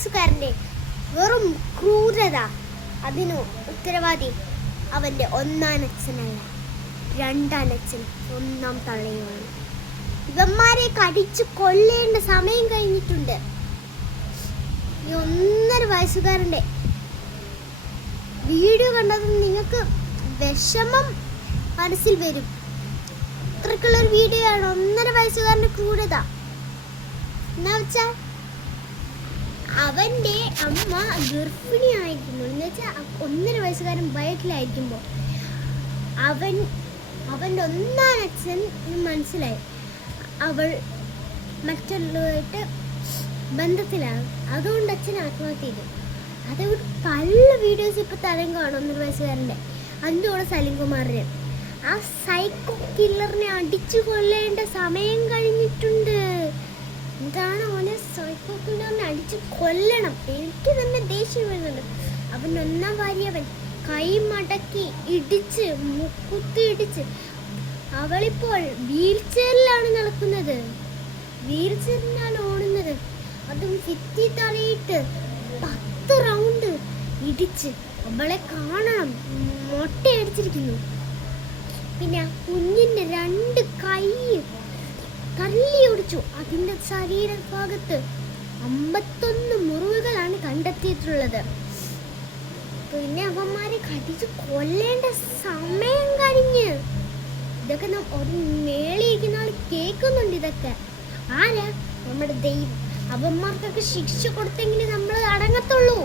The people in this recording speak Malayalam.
വയസ്സുകാരൻ്റെ വെറും ക്രൂരത അതിന് ഉത്തരവാദി അവൻ്റെ ഒന്നാനച്ഛനല്ല, രണ്ടാനച്ഛൻ, ഒന്നാം തള്ളയുമാണ്. ഇവന്മാരെ കടിച്ചു കൊല്ലേണ്ട സമയം കഴിഞ്ഞിട്ടുണ്ട്. ഈ 1.5 വയസ്സുകാരൻ്റെ വീഡിയോ കണ്ടത് നിങ്ങൾക്ക് വിഷമം മനസ്സിൽ വരും. അത്രക്കുള്ളൊരു വീഡിയോ ആണ് 1.5 വയസ്സുകാരൻ്റെ ക്രൂരത. എന്നാ വെച്ചാൽ അവൻ്റെ അമ്മ ഗർഭിണിയായിരിക്കുമ്പോൾ, എന്ന് വെച്ചാൽ 1.5 വയസ്സുകാരൻ വയറ്റിലായിരിക്കുമ്പോൾ അവൻ്റെ ഒന്നാനച്ഛൻ മനസ്സിലായി അവൾ മറ്റുള്ളവരായിട്ട് ബന്ധത്തിലാണ്, അതുകൊണ്ട് അച്ഛൻ ആത്മഹത്യ ചെയ്തു. അതേപോലെ പല വീഡിയോസ് ഇപ്പോൾ തരംഗമാണ് 1.5 വയസ്സുകാരൻ്റെ. അതിൻ്റെ കൂടെ സലിംകുമാറിന് ആ സൈക്കോ കില്ലറിനെ അടിച്ചു കൊല്ലേണ്ട സമയം കഴിഞ്ഞിട്ടുണ്ട്. എന്താണ് അവനെ സൈക്കോ കില്ലറിനെ അടിച്ച് കൊല്ലണം. എനിക്ക് തന്നെ ദേഷ്യം വരുന്നുണ്ട്. അവൻ ഒന്നാം ഭാര്യവൻ കൈ മടക്കി ഇടിച്ച് കുത്തി ഇടിച്ച്. അവളിപ്പോൾ വീൽ ചെയറിലാണ് നടക്കുന്നത്, വീൽ ചെയറിനാണ് ഓടുന്നത്. അതും ഭിത്തി തറയിട്ട് 10 റൗണ്ട് ഇടിച്ച്. അവളെ കാണണം, മൊട്ടയടിച്ചിരിക്കുന്നു. പിന്നെ കുഞ്ഞിൻ്റെ 2 കൈ തല്ലി ഒടിച്ചു. അതിൻ്റെ ശരീരഭാഗത്ത് 51 മുറിവുകളാണ് കണ്ടെത്തിയിട്ടുള്ളത്. പിന്നെ അവന്മാരെ കടിച്ച് കൊല്ലേണ്ട സമയം കഴിഞ്ഞ്. ഇതൊക്കെ ഒരു മേളിയിരിക്കുന്ന ആൾ കേൾക്കുന്നുണ്ട്. ഇതൊക്കെ ആരാ? നമ്മുടെ ദൈവം. അവന്മാർക്കൊക്കെ ശിക്ഷ കൊടുത്തെങ്കിൽ നമ്മൾ അടങ്ങത്തുള്ളൂ.